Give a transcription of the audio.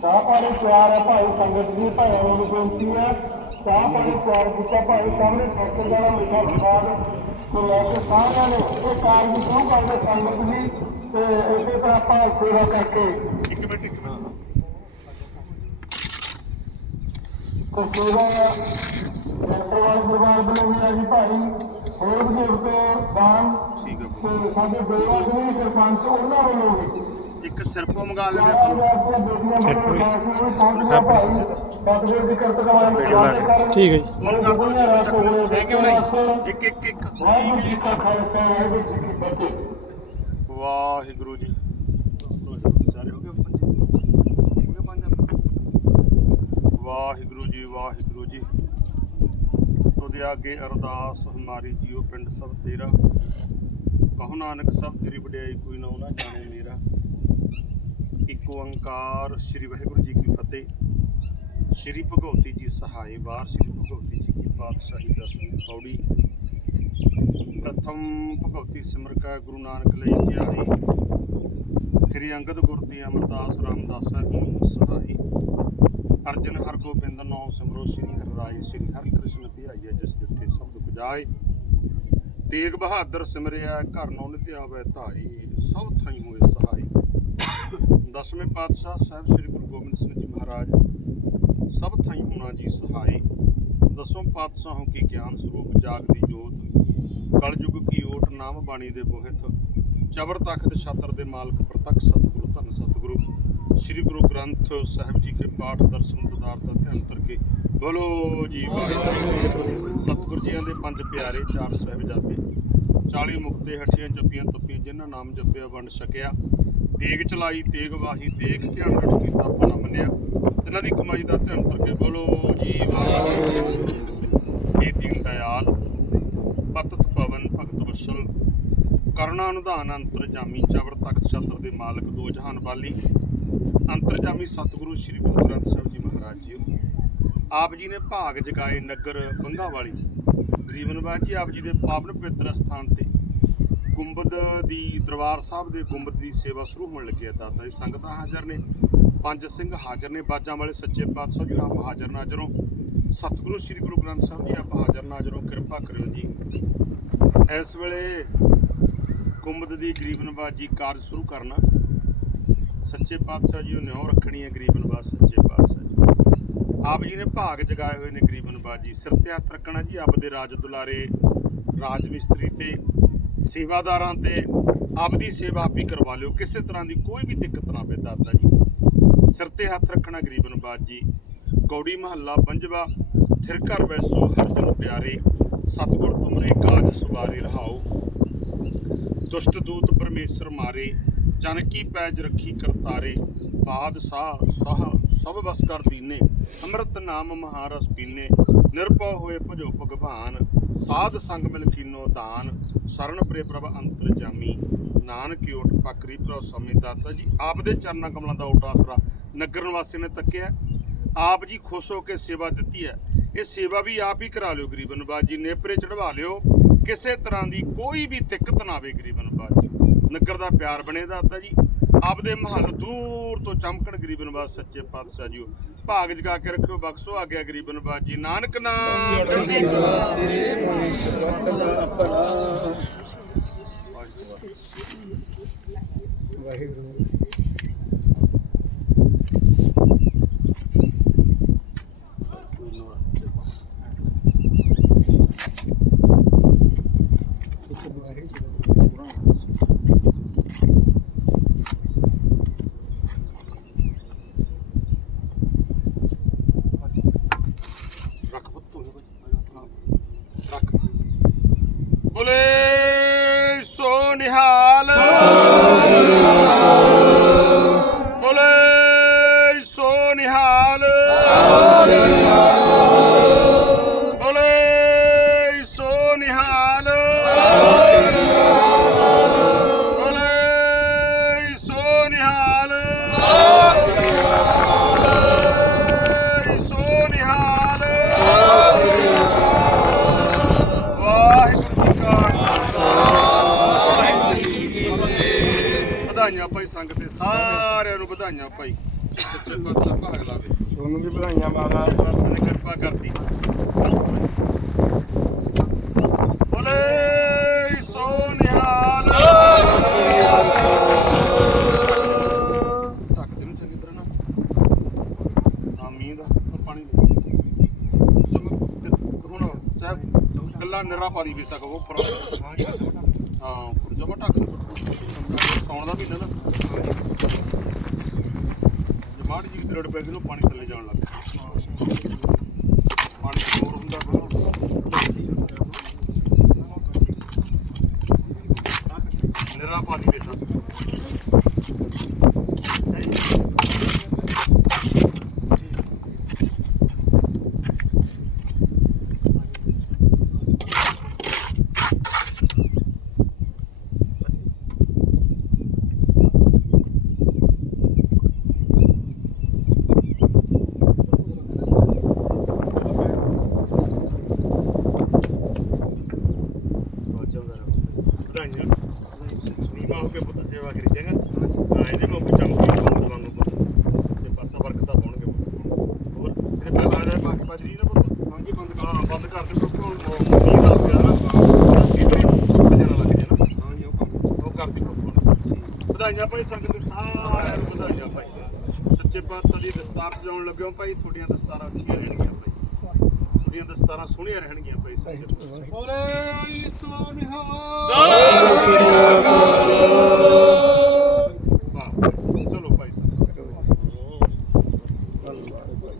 ਚਾਹ ਪਾਣੀ ਤਿਆਰ ਹੈ ਭਾਈ ਸੰਗਤ ਜੀ ਭਾਈਆਂ ਨੂੰ ਬੇਨਤੀ ਹੈ ਚਾਹ ਪਾਣੀ ਤਿਆਰ ਕੀਤਾ ਭਾਈ ਸਾਹਮਣੇ ਸੱਚੇ ਦਾ ਮਿੱਠਾ ਸਵਾਦ ਤੋਂ ਲੈ ਕੇ ਸਾਰਿਆਂ ਨੇ ਇਹ ਕਾਰਜ ਸ਼ੁਰੂ ਕਰਦੇ ਸੰਗਤ ਜੀ ਤੇ ਇਸੇ ਤਰ੍ਹਾਂ ਆਪਾਂ ਸੇਵਾ ਕਰਕੇ ਇੱਕ ਮਿੰਟ ਇੱਕ ਮਿੰਟ। ਤੇ ਸੇਵਾ ਡਾਕਟਰ ਵਾਲੇ ਪਰਿਵਾਰ ਵੱਲੋਂ ਵੀ ਹੈ ਜੀ ਭਾਈ। ਹੋਰ ਬਜ਼ੁਰਗ ਦਾਨ ਤੇ ਸਾਡੇ ਬੇਵਾ ਸਿੰਘ ਸਰਪੰਚ ਉਹਨਾਂ ਵੱਲੋਂ ਵੀ। ਇੱਕ ਸਿਰਪੋ ਮੰਗਾ ਲੈਣੇ ਤੁਹਾਨੂੰ। ਠੀਕ ਹੈ ਜੀ। ਇੱਕ ਇੱਕ ਇੱਕ ਵਾਹਿਗੁਰੂ ਜੀ ਵਾਹਿਗੁਰੂ ਜੀ ਵਾਹਿਗੁਰੂ ਜੀ। ਸਾਰੇ ਹੋ ਗਏ ਪੰਜ ਹੋ ਗਏ ਪੰਜ ਵਾਹਿਗੁਰੂ ਜੀ ਵਾਹਿਗੁਰੂ ਜੀ। ਤੁਦੇ ਅੱਗੇ ਅਰਦਾਸ ਹਮਾਰੀ ਜੀਓ ਪਿੰਡ ਸਭ ਤੇਰਾ। ਕਹੋ ਨਾਨਕ ਸਭ ਤੇਰੀ ਵਡਿਆਈ ਕੋਈ ਨਾ ਉਹਨਾਂ ਜਾਣੇ ਮੇਰਾ। ਇੱਕ ਓੰਕਾਰ ਸ੍ਰੀ ਵਾਹਿਗੁਰੂ ਜੀ ਕੀ ਫਤਿਹ। ਸ੍ਰੀ ਭਗਵਤੀ ਜੀ ਸਹਾਈ ਵਾਰ, ਸ੍ਰੀ ਭਗਵਤੀ ਜੀ ਕੀ ਪਾਤਸ਼ਾਹੀ ਦਸਵੀਂ ਪੌੜੀ। ਪ੍ਰਥਮ ਭਗਵਤੀ ਸਿਮਰ ਕਾ ਗੁਰੂ ਨਾਨਕ ਲਈ ਧਿਆਈ ਸ੍ਰੀ ਅੰਗਦ ਗੁਰ ਦੀ ਅਮਰਦਾਸ ਰਾਮਦਾਸ ਜੀ ਸਹਾਈ। ਅਰਜਨ ਹਰ ਗੋਬਿੰਦ, ਨੌ ਸਿਮਰੋ ਸ੍ਰੀ ਹਰਿ ਰਾਏ, ਸ੍ਰੀ ਹਰਿ ਕ੍ਰਿਸ਼ਨ ਧਿਆਈਐ ਜਿਸ ਜਿੱਥੇ ਦੁਖ ਜਾਏ। ਤੇਗ ਬਹਾਦਰ ਸਿਮਰਿਆ, ਘਰ ਨੌ ਨਿਧਿਆ ਵੈ ਧਾਈ ਸਭ ਥਾਈ ਹੋਏ ਸਹਾਈ ਦਸਵੇਂ ਪਾਤਸ਼ਾਹ ਸਾਹਿਬ ਸ੍ਰੀ ਗੁਰੂ ਗੋਬਿੰਦ ਸਿੰਘ ਜੀ ਮਹਾਰਾਜ ਸਭ ਥਾਈ ਹੋਣਾ ਜੀ ਸਹਾਈ। ਦਸੋਂ ਪਾਤਸ਼ਾਹੋਂ ਕੀ ਗਿਆਨ ਸਰੂਪ ਜਾਗਦੀ ਜੋਤ। ਕਲਯੁਗ ਕੀ ਓਟ ਨਾਮ ਬਾਣੀ ਦੇ ਬੋਹਿਤ ਚਬਰ ਤਖਤ ਛਤਰ ਦੇ ਮਾਲਕ ਪ੍ਰਤੱਖ ਸਤਿਗੁਰੂ, ਧੰਨ ਸਤਿਗੁਰੂ। ਸ੍ਰੀ ਗੁਰੂ ਗ੍ਰੰਥ ਸਾਹਿਬ ਜੀ ਕੇ ਪਾਠ ਦਰਸ਼ਨ ਦਦਾਰ ਦਾ ਧਿਆਨ ਕਰਕੇ ਬੋਲੋ ਜੀ ਵਾਹਿਗੁਰੂ। ਸਤਿਗੁਰੂ ਜੀਆਂ ਦੇ ਪੰਜ ਪਿਆਰੇ ਚਾਰ ਸਾਹਿਬਜ਼ਾਦੇ। 40 ਮੁਕਤੇ ਹੱਠੀਆਂ ਜੱਪੀਆਂ ਤੱਪੀਆਂ, ਜਿਨ੍ਹਾਂ ਨਾਮ ਜਪਿਆ ਵੰਡ ਸਕਿਆ ਤੇਗ ਚਲਾਈ, ਤੇਗ ਵਾਹੀ ਦੇਖ ਧਿਆਨ ਰਟ ਕੀਤਾ ਆਪਣਾ ਮੰਨਿਆ। ਇਹਨਾਂ ਦੀ ਕਮਾਈ ਦਾ ਧਿਆਨ ਕਰਕੇ ਬੋਲੋ, ਜੀ ਵਾਹਿਗੁਰੂ ਇਹ ਦੀਨ ਦਇਆਲ ਪਤਤ ਪਵਨ, ਭਗਤ ਵਸਲ, ਕਰੁਣਾ ਅਨੁਧਾਨ, ਅੰਤਰਜਾਮੀ, ਚਵਰ ਤਖਤ ਛਤਰ ਦੇ ਮਾਲਕ, ਦੋ ਜਹਾਨ ਵਾਲੀ ਅੰਤਰਜਾਮੀ ਸਤਿਗੁਰੂ ਸ੍ਰੀ ਗੁਰੂ ਗ੍ਰੰਥ ਸਾਹਿਬ ਜੀ ਮਹਾਰਾਜ ਜੀ। ਆਪ ਜੀ ਨੇ ਭਾਗ ਜਗਾਏ ਨਗਰ ਬੰਗਾ ਵਾਲੀ। ਗਰੀਬ ਬਾਜੀ ਆਪ ਜੀ ਦੇ ਪਾਵਨ ਪਵਿੱਤਰ ਸਥਾਨ ਤੇ। ਗੁੰਬਦ ਦੀ ਦਰਬਾਰ ਸਾਹਿਬ ਦੇ ਗੁੰਬਦ ਦੀ ਸੇਵਾ ਸ਼ੁਰੂ ਹੋਣ ਲੱਗੀ ਹੈ ਦਾਤਾ ਜੀ ਸੰਗਤਾਂ ਹਾਜ਼ਰ ਨੇ। ਪੰਜ ਸਿੰਘ ਹਾਜ਼ਰ ਨੇ, ਬਾਜਾਂ ਵਾਲੇ ਸੱਚੇ ਪਾਤਸ਼ਾਹ ਜੀ, ਆਪ ਹਾਜ਼ਰ ਨਾਜ਼ਰੋਂ। ਸਤਿਗੁਰੂ ਸ੍ਰੀ ਗੁਰੂ ਗ੍ਰੰਥ ਸਾਹਿਬ ਜੀ, ਆਪ ਹਾਜ਼ਰ ਨਾਜ਼ਰੋਂ, ਕਿਰਪਾ ਕਰਿਓ ਜੀ। ਇਸ ਵੇਲੇ ਗੁੰਬਦ ਦੀ ਗਰੀਬ ਨਵਾਜ਼ ਕਾਰਜ ਸ਼ੁਰੂ ਕਰਨਾ। ਸੱਚੇ ਪਾਤਸ਼ਾਹ ਜੀ, ਉਹ ਨਿਉ ਰੱਖਣੀ ਹੈ ਗਰੀਬ ਨਵਾਜ਼, ਸੱਚੇ ਪਾਤਸ਼ਾਹ ਜੀ। ਆਪ ਜੀ ਨੇ ਭਾਗ ਜਗਾਏ ਹੋਏ ਨੇ ਗਰੀਬ ਨਵਾਜ਼। ਸਿਰ ਤੇ ਹੱਥ ਰੱਖਣਾ ਜੀ, ਆਪ ਦੇ ਰਾਜ ਦੁਲਾਰੇ, ਰਾਜ ਮਿਸਤਰੀ ਤੇ। ਸੇਵਾਦਾਰਾਂ ਤੇ ਆਪਦੀ ਸੇਵਾ ਆਪ ਹੀ ਕਰਵਾ ਲਿਓ। ਕਿਸੇ ਤਰ੍ਹਾਂ ਦੀ ਕੋਈ ਵੀ ਦਿੱਕਤ ਨਾ ਆਵੇ ਦਾਦਾ ਜੀ। ਸਿਰ ਤੇ ਹੱਥ ਰੱਖਣਾ ਗਰੀਬ ਨਵਾਜ਼ ਜੀ। ਗੌੜੀ ਮਹੱਲਾ ਪੰਜਵਾ, ਥਿਰ ਘਰ ਵੈਸੋ ਹਰਜਨ ਪਿਆਰੇ, ਸਤਿਗੁਰ ਤੁਮਰੇ ਕਾਜ ਸੁਵਾਰੇ ਰਹਾਓ। ਦੁਸ਼ਟ ਦੂਤ ਪਰਮੇਸ਼ਰ ਮਾਰੇ, ਜਨ ਕੀ ਪੈਜ ਰੱਖੀ ਕਰਤਾਰੇ। ਬਾਦਸ਼ਾਹ ਸਾਹ ਸਾਹ ਸਭ ਵਸ ਕਰ ਦੀਨੇ, ਅੰਮ੍ਰਿਤ ਨਾਮ ਮਹਾਰਸ ਪੀਨੇ, ਨਿਰਭਉ ਹੋਏ ਭਜੋ ਭਗਵਾਨ, ਸਾਧ ਸੰਗ ਮਿਲ ਕੀਨੋ ਦਾਨ, ਸਰਨ ਪ੍ਰੇ ਪ੍ਰਭ ਅੰਤਰ ਜਾਮੀ। ਨਾਨਕ ਓਟ ਪਕਰੀ ਪ੍ਰਭ ਸਮੇਂ ਦਾਤਾ ਜੀ, ਆਪ ਦੇ ਚਰਨਾਂ ਕਮਲਾਂ ਦਾ ਓਟ ਆਸਰਾ ਨਗਰ ਨਿਵਾਸੀ ਨੇ ਤੱਕਿਆ। ਆਪ ਜੀ ਖੁਸ਼ ਹੋ ਕੇ ਸੇਵਾ ਦਿੱਤੀ ਹੈ। ਇਹ ਸੇਵਾ ਵੀ ਆਪ ਹੀ ਕਰਾ ਲਿਓ ਗਰੀਬ ਨਵਾਜ ਜੀ ਨੇਪਰੇ ਚੜਵਾ ਲਿਓ। ਕਿਸੇ ਤਰ੍ਹਾਂ ਦੀ ਕੋਈ ਵੀ ਦਿੱਕਤ ਨਾ ਆਵੇ ਗਰੀਬ ਨਵਾਜ ਜੀ ਨਗਰ ਦਾ ਪਿਆਰ ਬਣੇ ਦਾਤਾ ਜੀ। ਆਪਦੇ ਮਹੱਲ ਦੂਰ ਤੋਂ ਚਮਕਣ ਗਰੀਬ ਨਵਾਜ ਸੱਚੇ ਪਾਤਸ਼ਾਹ ਜੀ ਭਾਗ ਜਗਾ ਕੇ ਰੱਖਿਓ ਬਖਸ਼ੋ ਆ ਗਿਆ ਗਰੀਬ ਨਵਾਜ ਜੀ ਨਾਨਕ ਨਾਮ ਚੜ੍ਹਦੀ ਕਲਾ ਰੱਖ ਵਧਾਈਆਂ ਭਾਈ ਸੰਗਤ ਦੇ ਸਾਰਿਆਂ ਨੂੰ ਵਧਾਈਆਂ ਭਾਈ। ਸੱਚੇ ਪਾਤਸ਼ਾਹ ਭਾਗ ਲਾਵੇ। ਤੁਹਾਨੂੰ ਵੀ ਵਧਾਈਆਂ ਸੱਚੇ ਪਾਤਸ਼ਾਹ ਨੇ ਕਿਰਪਾ ਕਰਤੀ। ਬੋਲੇ ਸੋ ਨਿਹਾਲ। ਢੱਕ ਦੇ ਨੂੰ ਚੰਗੀ ਤਰ੍ਹਾਂ ਨਾ। ਆ ਮੀਂਹ ਦਾ ਪਾਣੀ ਚਲੋ ਹੁਣ ਚਾਹ ਗੱਲਾਂ ਨਿਰਾ ਪਾ ਦੀ ਬੇਸਕ ਉਹ ਉੱਪਰ ਹਾਂ ਜਮਾ ਢੱਕ ਦੇ ਸੌਣ ਦਾ ਮਹੀਨਾ ਨਾ। ਜਮਾੜ ਜੀ ਕਿਤੇ ਰੜ ਪੈ ਗਈ ਨੂੰ ਪਾਣੀ ਥੱਲੇ ਜਾਣ ਲੱਗ ਪਿਆ। ਪਾਣੀ ਹੋਰ ਹੁੰਦਾ ਨਿਰਾ ਪਾ ਦੀ ਬੇਸਕ ਵਧਾਈਆਂ। ਨੀਮਾ ਹੋ ਕੇ ਪੁੱਤ ਸੇਵਾ ਕਰੀ ਜਾਗਾ ਹਾਂ ਇਹਦੇ ਮੋਂ ਕੋਈ ਚਮਕੀ ਬੰਦ ਵਾਂਗੂ ਪੁੱਤ ਸੇ ਪਾਸਾ ਬਰਕਤਾਂ ਪਾਉਣਗੇ ਪੁੱਤ। ਹੋਰ? ਇਹ ਆ ਜਾ ਬਾਕੀ ਬਾਜਰੀ ਨਾ ਪੁੱਤ? ਹਾਂਜੀ ਬੰਦ ਕਰ। ਹਾਂ ਬੰਦ ਕਰ ਦੇ ਪੁੱਤ ਮੀਂਹ ਦਾ ਪਿਆ ਨਾ ਵਧਾਈਆਂ ਭਾਈ ਸੰਗਤ ਦੇ ਸਾਰਿਆਂ ਨੂੰ ਵਧਾਈਆਂ ਭਾਈ। ਸੱਚੇ ਪਾਤਸ਼ਾਹ ਦੀ ਦਸਤਾਰ ਸਜਾਉਣ ਲੱਗਿਓ ਭਾਈ ਤੁਹਾਡੀਆਂ ਦਸਤਾਰਾਂ ਅੱਛੀਆਂ ਰਹਿਣਗੀਆਂ ਤੁਹਾਡੀਆਂ ਦਸਤਾਰਾਂ ਸੋਹਣੀਆਂ ਰਹਿਣਗੀਆਂ ਭਾਈ ਪਾਤਸ਼ਾਹ ਬੋਲੇ ਸੋ ਨਿਹਾਲ ਸਤਿ ਸ੍ਰੀ ਅਕਾਲ।